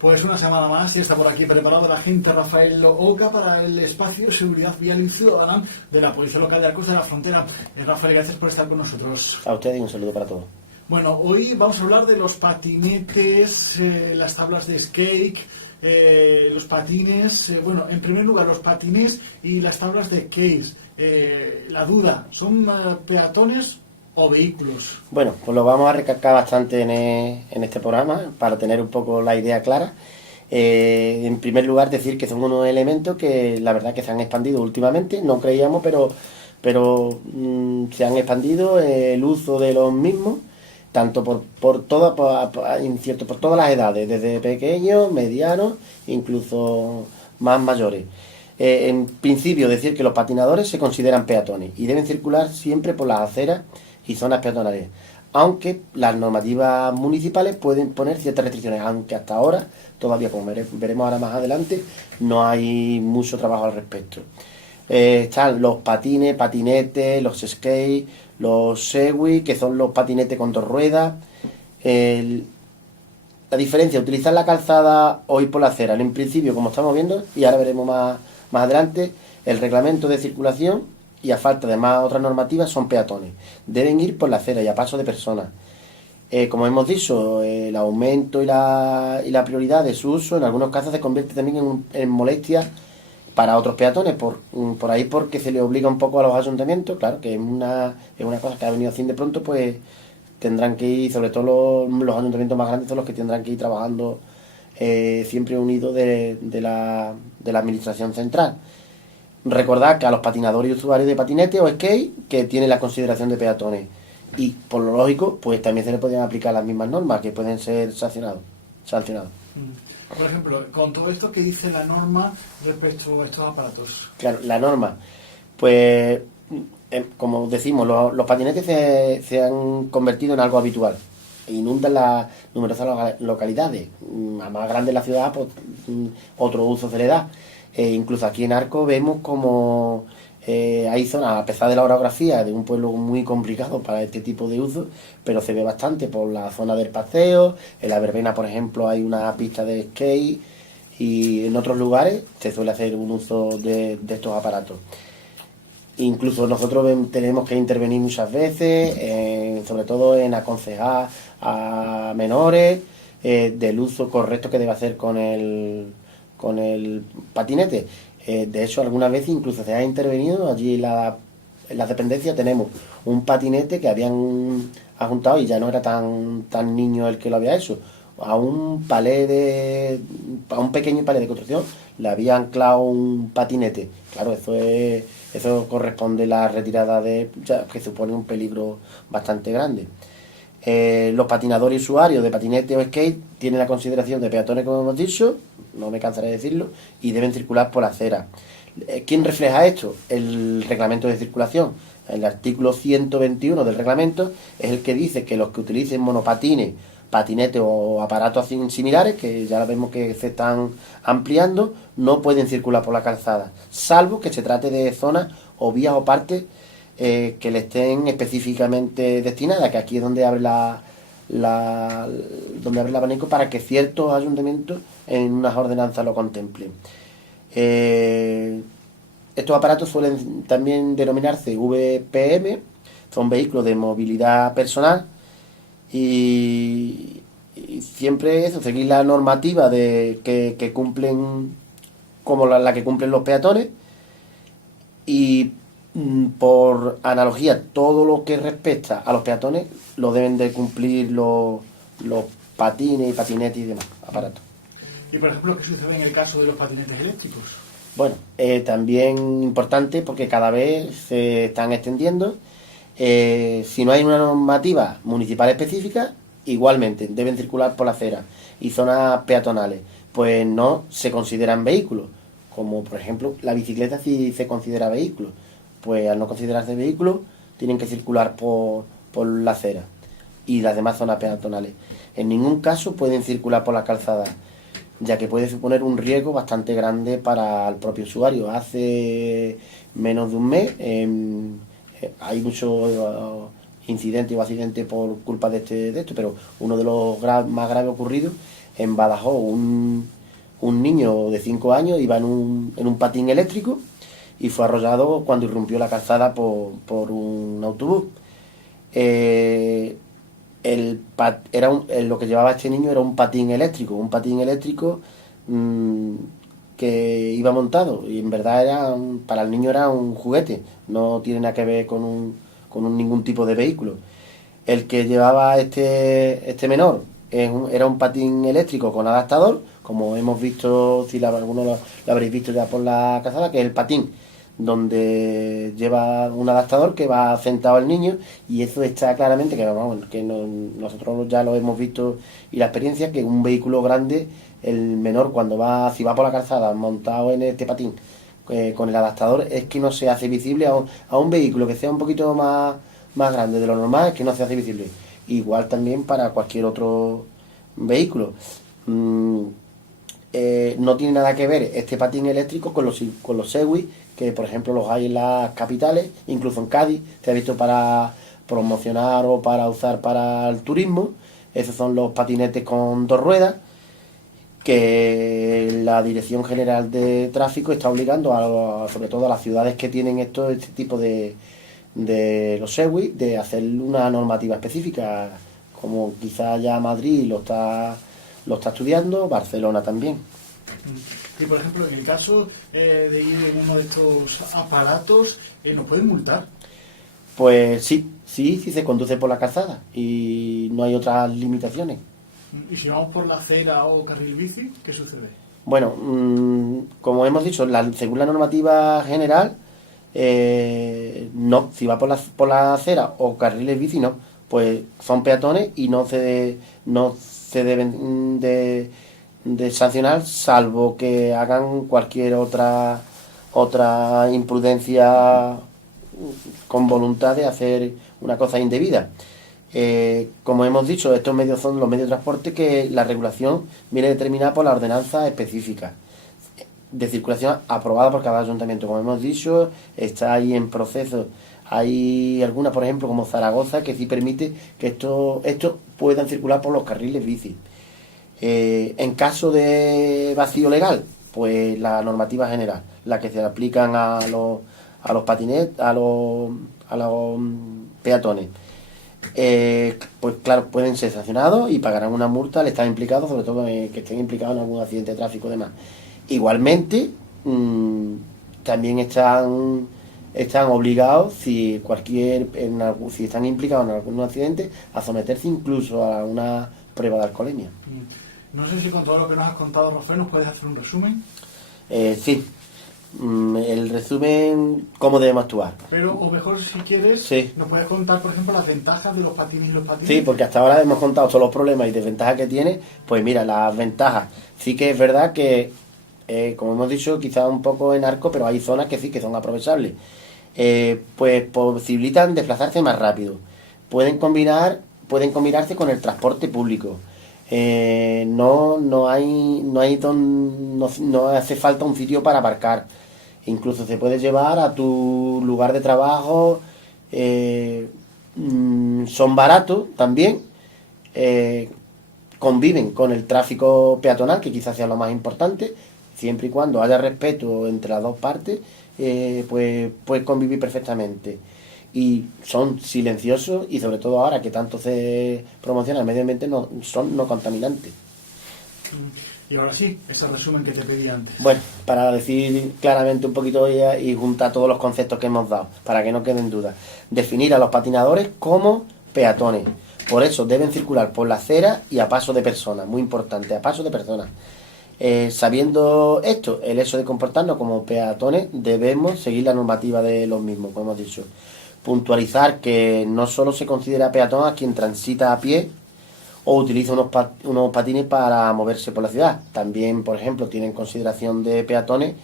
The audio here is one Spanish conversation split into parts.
Pues una semana más y está por aquí preparado el agente Rafael Oca para el espacio de seguridad vial y ciudadana de la Policía Local de la Costa de la Frontera. Rafael, gracias por estar con nosotros. A usted y un saludo para todos. Bueno, hoy vamos a hablar de los patinetes, las tablas de skate, los patines, bueno, en primer lugar los patines y las tablas de skate. La duda, ¿son peatones o vehículos? Bueno, pues lo vamos a recalcar bastante en este programa para tener un poco la idea clara. En primer lugar, decir que son unos elementos que la verdad que se han expandido últimamente, no creíamos, pero se han expandido el uso de los mismos, tanto por todas las edades, desde pequeños, medianos, incluso más mayores. En principio, decir que los patinadores se consideran peatones y deben circular siempre por las aceras y zonas peatonales, aunque las normativas municipales pueden poner ciertas restricciones, aunque hasta ahora, todavía como veremos ahora más adelante, no hay mucho trabajo al respecto. Están los patines, patinetes, los skate, los segway, que son los patinetes con dos ruedas. La diferencia, utilizar la calzada o ir por la acera, en principio, como estamos viendo, y ahora veremos más adelante, el reglamento de circulación y a falta de más otras normativas son peatones. Deben ir por la acera y a paso de personas. Como hemos dicho, el aumento y la prioridad de su uso en algunos casos se convierte también en molestia para otros peatones, por ahí porque se le obliga un poco a los ayuntamientos, claro, que es una cosa que ha venido así de pronto, pues tendrán que ir, sobre todo los ayuntamientos más grandes son los que tendrán que ir trabajando siempre unidos de la administración central. Recordad que a los patinadores y usuarios de patinete o skate que tienen la consideración de peatones, y por lo lógico, pues también se les podrían aplicar las mismas normas que pueden ser sancionados. Por ejemplo, con todo esto, ¿qué dice la norma respecto a estos aparatos? Claro, la norma, pues como decimos, los patinetes se han convertido en algo habitual. Inundan las numerosas localidades. A más grande la ciudad, pues otro uso se le da. Incluso aquí en Arco vemos como hay zonas, a pesar de la orografía de un pueblo muy complicado para este tipo de uso, pero se ve bastante por la zona del paseo. En la verbena, por ejemplo, hay una pista de skate, y en otros lugares se suele hacer un uso de estos aparatos. Incluso nosotros tenemos que intervenir muchas veces, sobre todo en aconsejar a menores del uso correcto que debe hacer con el patinete. De hecho, algunas veces incluso se ha intervenido allí en las dependencias. Tenemos un patinete que habían adjuntado y ya no era tan niño el que lo había hecho. A un pequeño palé de construcción le había anclado un patinete. Claro, eso corresponde a la retirada que supone un peligro bastante grande. Los patinadores y usuarios de patinete o skate tienen la consideración de peatones, como hemos dicho, no me cansaré de decirlo, y deben circular por la acera. ¿Quién refleja esto? El reglamento de circulación. El artículo 121 del reglamento es el que dice que los que utilicen monopatines, patinetes o aparatos similares, que ya vemos que se están ampliando, no pueden circular por la calzada, salvo que se trate de zonas o vías o partes que le estén específicamente destinadas, que aquí es donde abre donde abre el abanico para que ciertos ayuntamientos en unas ordenanzas lo contemplen. Estos aparatos suelen también denominarse VPM, son vehículos de movilidad personal, y siempre eso, seguir la normativa que cumplen, como la que cumplen los peatones, y por analogía, todo lo que respecta a los peatones lo deben de cumplir los patines y patinetes y demás aparatos. Y por ejemplo, ¿qué sucede en el caso de los patinetes eléctricos? Bueno, también importante porque cada vez se están extendiendo. Si no hay una normativa municipal específica, igualmente deben circular por la acera y zonas peatonales, pues no se consideran vehículos. Como por ejemplo la bicicleta, sí se considera vehículo, pues al no considerarse vehículo tienen que circular por la acera y las demás zonas peatonales. En ningún caso pueden circular por la calzada, ya que puede suponer un riesgo bastante grande para el propio usuario. Hace menos de un mes hay muchos incidentes o accidentes por culpa de esto, pero uno de los más graves ocurridos en Badajoz un niño de 5 años iba en un patín eléctrico y fue arrollado cuando irrumpió la calzada por un autobús. Lo que llevaba este niño era un patín eléctrico que iba montado, y en verdad para el niño era un juguete, no tiene nada que ver con ningún tipo de vehículo. El que llevaba este menor era un patín eléctrico con adaptador, como hemos visto, si alguno lo habréis visto ya por la calzada, que es el patín donde lleva un adaptador que va sentado el niño, y eso está claramente, nosotros ya lo hemos visto, y la experiencia, que un vehículo grande, el menor si va por la calzada montado en este patín con el adaptador, es que no se hace visible a un vehículo que sea un poquito más grande de lo normal, es que no se hace visible. Igual también para cualquier otro vehículo. No tiene nada que ver este patín eléctrico con los Segway, que por ejemplo los hay en las capitales, incluso en Cádiz, se ha visto para promocionar o para usar para el turismo. Esos son los patinetes con 2 ruedas, que la Dirección General de Tráfico está obligando, sobre todo a las ciudades que tienen este tipo de los Segway, de hacer una normativa específica, como quizá ya Madrid lo está estudiando, Barcelona también. Y por ejemplo, en el caso de ir en uno de estos aparatos, ¿nos pueden multar? Pues sí se conduce por la calzada y no hay otras limitaciones. ¿Y si vamos por la acera o carril bici, qué sucede? Bueno, como hemos dicho, según la normativa general, no, si va por la acera o carriles bici, no, pues son peatones y no se deben de sancionar, salvo que hagan cualquier otra imprudencia con voluntad de hacer una cosa indebida. Como hemos dicho, estos medios son los medios de transporte que la regulación viene determinada por la ordenanza específica de circulación aprobada por cada ayuntamiento. Como hemos dicho, está ahí en proceso. Hay algunas, por ejemplo, como Zaragoza, que sí permite que estos puedan circular por los carriles bici. En caso de vacío legal, pues la normativa general, la que se aplican a los patinetes, a los peatones, pues claro, pueden ser sancionados y pagarán una multa al estar implicados, sobre todo que estén implicados en algún accidente de tráfico y demás. Igualmente, también están obligados, si están implicados en algún accidente, a someterse incluso a una prueba de alcoholemia. No sé si con todo lo que nos has contado, Rafael, ¿nos puedes hacer un resumen? Sí. El resumen, cómo debemos actuar. Pero, o mejor, si quieres, sí, nos puedes contar, por ejemplo, las ventajas de los patines y los patines. Sí, porque hasta ahora hemos contado todos los problemas y desventajas que tiene. Pues mira, las ventajas. Sí que es verdad que, como hemos dicho, quizás un poco en arco, pero hay zonas que sí que son aprovechables. Pues posibilitan desplazarse más rápido. Pueden combinarse con el transporte público. No hace falta un sitio para aparcar. Incluso se puede llevar a tu lugar de trabajo. Son baratos también. Conviven con el tráfico peatonal, que quizás sea lo más importante, siempre y cuando haya respeto entre las dos partes, pues puedes convivir perfectamente. Y son silenciosos, y sobre todo ahora que tanto se promociona el medio ambiente, son no contaminantes. Y ahora sí, ese resumen que te pedí antes. Bueno, para decir claramente un poquito y juntar todos los conceptos que hemos dado, para que no queden dudas. Definir a los patinadores como peatones. Por eso deben circular por la acera y a paso de personas, muy importante, a paso de personas. Sabiendo esto, el hecho de comportarnos como peatones, debemos seguir la normativa de los mismos, como hemos dicho. Puntualizar que no solo se considera peatón a quien transita a pie o utiliza unos patines para moverse por la ciudad. También, por ejemplo, tienen consideración de peatones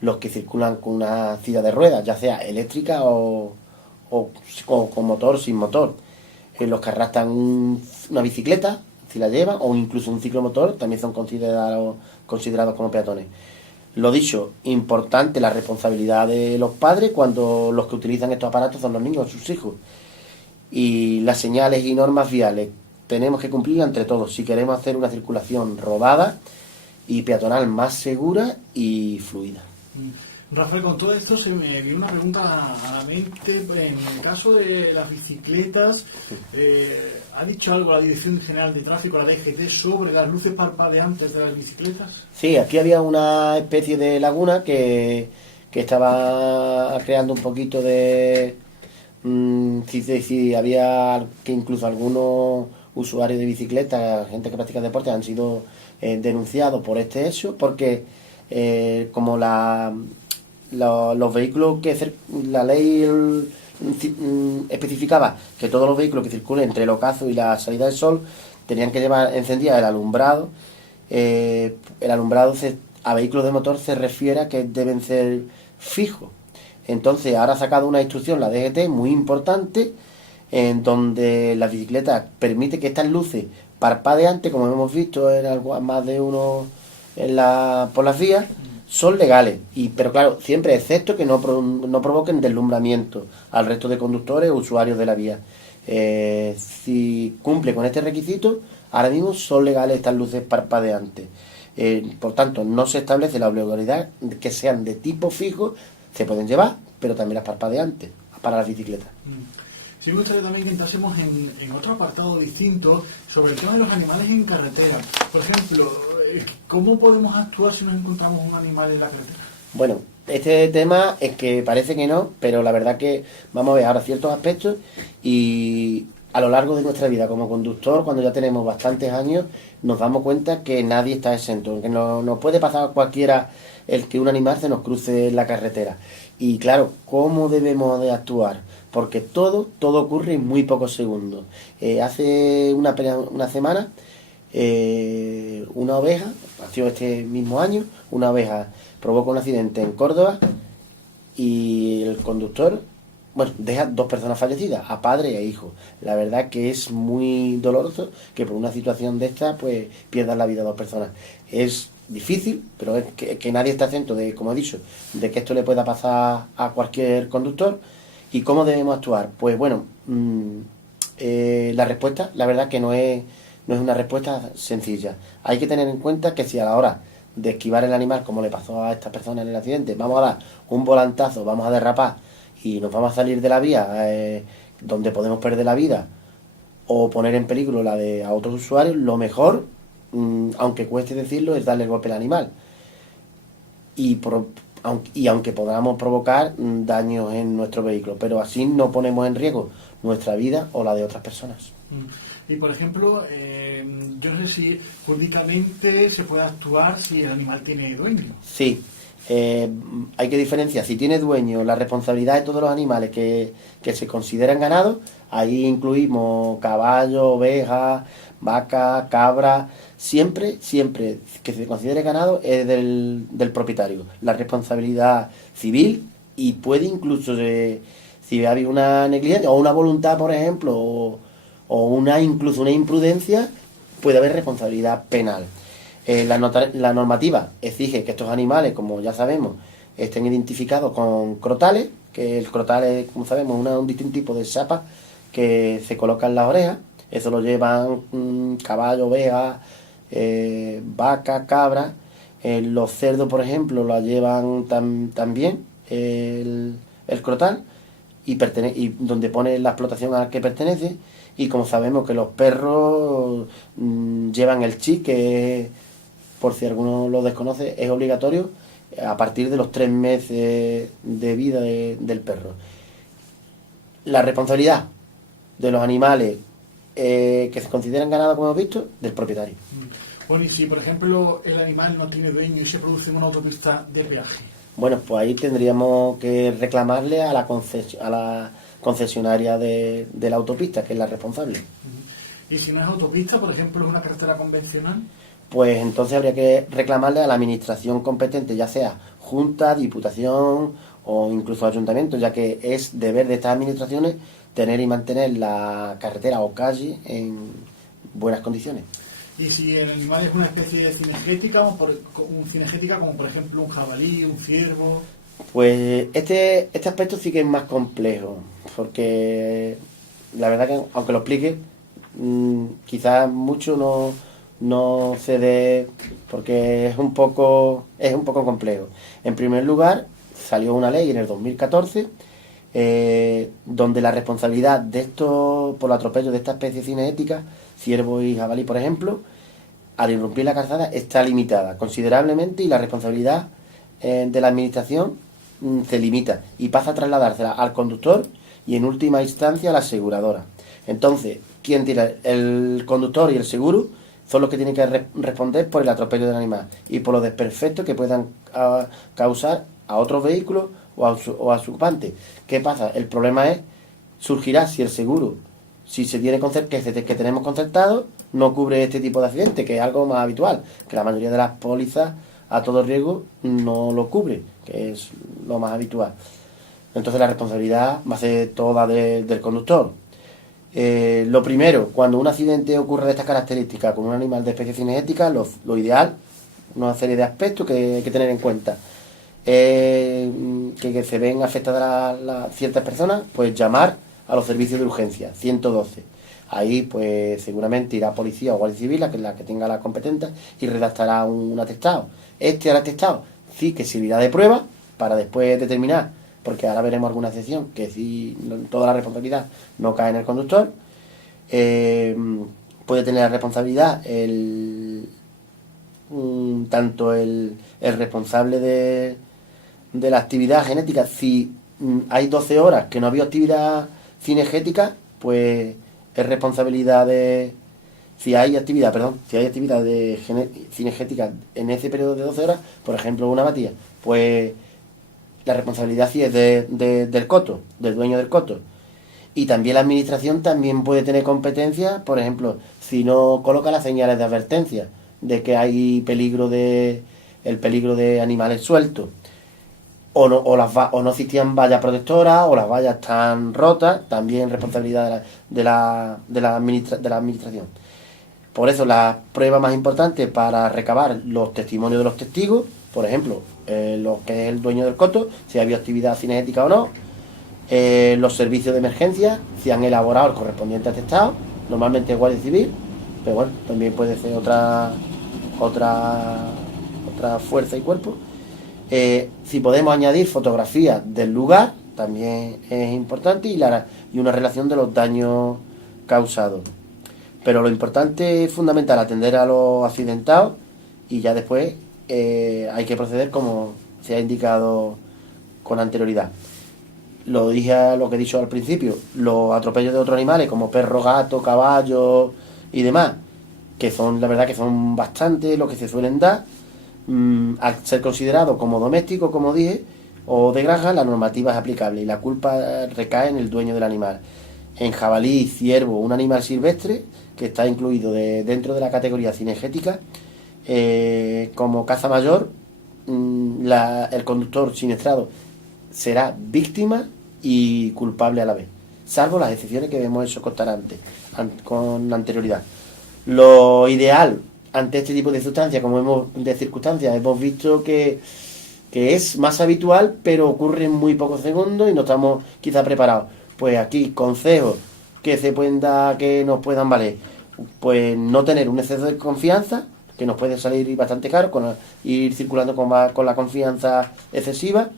los que circulan con una silla de ruedas, ya sea eléctrica o con motor, sin motor. Los que arrastran una bicicleta, si la llevan, o incluso un ciclomotor, también son considerados como peatones. Lo dicho, importante la responsabilidad de los padres cuando los que utilizan estos aparatos son los niños, sus hijos. Y las señales y normas viales tenemos que cumplirla entre todos si queremos hacer una circulación rodada y peatonal más segura y fluida. Rafael, con todo esto se me viene una pregunta a la mente. En el caso de las bicicletas, ¿ha dicho algo la Dirección General de Tráfico, la DGT, sobre las luces parpadeantes de las bicicletas? Sí, aquí había una especie de laguna que estaba creando un poquito de... si había que incluso algunos usuarios de bicicletas, gente que practica deporte, han sido denunciados por este hecho, porque como los vehículos la ley especificaba que todos los vehículos que circulen entre el ocaso y la salida del sol tenían que llevar encendida el alumbrado. El alumbrado a vehículos de motor se refiere a que deben ser fijos. Entonces ahora ha sacado una instrucción la DGT muy importante, en donde la bicicleta permite que estas luces parpadeantes, como hemos visto en más de uno por las vías, son legales, pero claro, siempre excepto que no provoquen deslumbramiento al resto de conductores o usuarios de la vía. Si cumple con este requisito, ahora mismo son legales estas luces parpadeantes. Por tanto, no se establece la obligatoriedad de que sean de tipo fijo, se pueden llevar, pero también las parpadeantes para las bicicletas. Sí, me gustaría también que entrásemos en otro apartado distinto sobre el tema de los animales en carretera. Por ejemplo, ¿cómo podemos actuar si nos encontramos un animal en la carretera? Bueno, este tema es que parece que no, pero la verdad que vamos a ver ahora ciertos aspectos y a lo largo de nuestra vida como conductor, cuando ya tenemos bastantes años, nos damos cuenta que nadie está exento, que nos puede pasar a cualquiera el que un animal se nos cruce en la carretera. Y claro, ¿cómo debemos de actuar? Porque todo ocurre en muy pocos segundos. Hace una semana, una oveja, nació este mismo año, una oveja provoca un accidente en Córdoba y el conductor, deja 2 personas fallecidas, a padre y a hijo. La verdad que es muy doloroso que por una situación de esta, pues pierdan la vida 2 personas. Es difícil, pero es que nadie está exento de, como he dicho, de que esto le pueda pasar a cualquier conductor. ¿Y cómo debemos actuar? Pues bueno, la respuesta, la verdad que no es una respuesta sencilla. Hay que tener en cuenta que si a la hora de esquivar el animal, como le pasó a estas personas en el accidente, vamos a dar un volantazo, vamos a derrapar y nos vamos a salir de la vía donde podemos perder la vida o poner en peligro la de a otros usuarios, lo mejor, aunque cueste decirlo, es darle el golpe al animal. Y aunque podamos provocar daños en nuestro vehículo, pero así no ponemos en riesgo nuestra vida o la de otras personas. Y por ejemplo, yo no sé si jurídicamente se puede actuar si el animal tiene dueño. Sí, hay que diferenciar. Si tiene dueño, la responsabilidad de todos los animales que se consideran ganados, ahí incluimos caballo, oveja, vaca, cabra. Siempre que se considere ganado es del propietario. La responsabilidad civil, y puede incluso, si ha habido una negligencia o una voluntad, por ejemplo, o incluso una imprudencia, puede haber responsabilidad penal. La normativa exige que estos animales, como ya sabemos, estén identificados con crotales, que el crotal es, como sabemos, un distinto tipo de chapa que se coloca en las orejas. Eso lo llevan caballo, oveja, vaca, cabra. Los cerdos, por ejemplo, lo llevan también el crotal y donde pone la explotación a la que pertenece. Y como sabemos que los perros llevan el chip, que por si alguno lo desconoce, es obligatorio a partir de los 3 meses de vida del perro. La responsabilidad de los animales que se consideran ganados, como hemos visto, del propietario. Bueno, y si por ejemplo el animal no tiene dueño y se produce en una autopista de peaje. Bueno, pues ahí tendríamos que reclamarle a la concesionaria de la autopista, que es la responsable. ¿Y si no es autopista, por ejemplo, es una carretera convencional? Pues entonces habría que reclamarle a la administración competente, ya sea Junta, Diputación o incluso Ayuntamiento, ya que es deber de estas administraciones tener y mantener la carretera o calle en buenas condiciones. ¿Y si el animal es una especie de cinegética, como por ejemplo un jabalí, un ciervo? Pues este aspecto sí que es más complejo, porque la verdad que, aunque lo explique, quizás mucho no se dé, porque es un poco complejo. En primer lugar, salió una ley en el 2014 donde la responsabilidad de estos, por el atropello de esta especie cinegética, ciervo y jabalí, por ejemplo, al irrumpir la calzada, está limitada considerablemente, y la responsabilidad de la administración se limita y pasa a trasladársela al conductor y en última instancia a la aseguradora. Entonces, ¿quién tira? El conductor y el seguro son los que tienen que responder por el atropello del animal y por los desperfectos que puedan causar a otros vehículos o a su ocupante. ¿Qué pasa? El problema surgirá si el seguro, si se tiene que tenemos concertado, no cubre este tipo de accidentes, que es algo más habitual, que la mayoría de las pólizas a todo riesgo no lo cubre, que es lo más habitual. Entonces la responsabilidad va a ser toda del conductor. Lo primero, cuando un accidente ocurre de estas características con un animal de especie cinegética, lo ideal, una serie de aspectos que hay que tener en cuenta, que se ven afectadas ciertas personas, pues llamar a los servicios de urgencia, 112. Ahí pues seguramente irá policía o guardia civil, la que tenga la competencia, y redactará un atestado. Este atestado sí que servirá de prueba para después determinar, porque ahora veremos alguna excepción, que si toda la responsabilidad no cae en el conductor. Puede tener la responsabilidad tanto el responsable de la actividad genética. Si hay 12 horas que no había actividad cinegética, pues es responsabilidad de... Si hay actividad cinegética en ese periodo de 12 horas, por ejemplo una batida, pues la responsabilidad sí es del coto, del dueño del coto. Y también la administración también puede tener competencia, por ejemplo, si no coloca las señales de advertencia de que hay peligro de animales sueltos, o no existían vallas protectoras, o las vallas están rotas, también responsabilidad de la administración. Por eso la prueba más importante para recabar los testimonios de los testigos, por ejemplo, lo que es el dueño del coto, si había actividad cinegética o no, los servicios de emergencia, si han elaborado el correspondiente atestado, normalmente es Guardia Civil, pero bueno, también puede ser otra fuerza y cuerpo. Si podemos añadir fotografías del lugar, también es importante, y una relación de los daños causados. Pero lo importante es fundamental atender a los accidentados, y ya después hay que proceder como se ha indicado con anterioridad. Lo que he dicho al principio, los atropellos de otros animales como perro, gato, caballo y demás, que son, la verdad que son bastante lo que se suelen dar, al ser considerado como doméstico, como dije, o de granja, la normativa es aplicable y la culpa recae en el dueño del animal. En jabalí, ciervo, un animal silvestre que está incluido dentro de la categoría cinegética, como caza mayor, el conductor siniestrado será víctima y culpable a la vez, salvo las excepciones que vemos eso constar antes, con anterioridad. Lo ideal ante este tipo de circunstancias, hemos visto que es más habitual, pero ocurre en muy pocos segundos y no estamos quizá preparados. Pues aquí consejos que se pueden dar, que nos puedan valer. Pues no tener un exceso de confianza, que nos puede salir bastante caro, ir circulando con la confianza excesiva,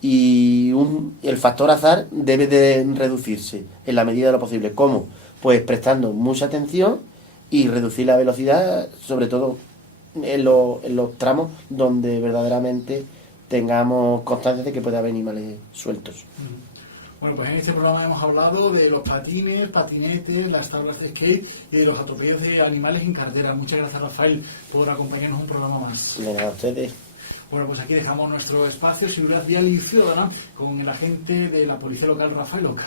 y el factor azar debe de reducirse en la medida de lo posible. ¿Cómo? Pues prestando mucha atención y reducir la velocidad, sobre todo en los tramos donde verdaderamente tengamos constancia de que puede haber animales sueltos. Bueno, pues en este programa hemos hablado de los patines, patinetes, las tablas de skate y de los atropellos de animales en carretera. Muchas gracias, Rafael, por acompañarnos un programa más. De nada, a ustedes. Bueno, pues aquí dejamos nuestro espacio Seguridad Vial y Ciudadana con el agente de la Policía Local, Rafael Oca.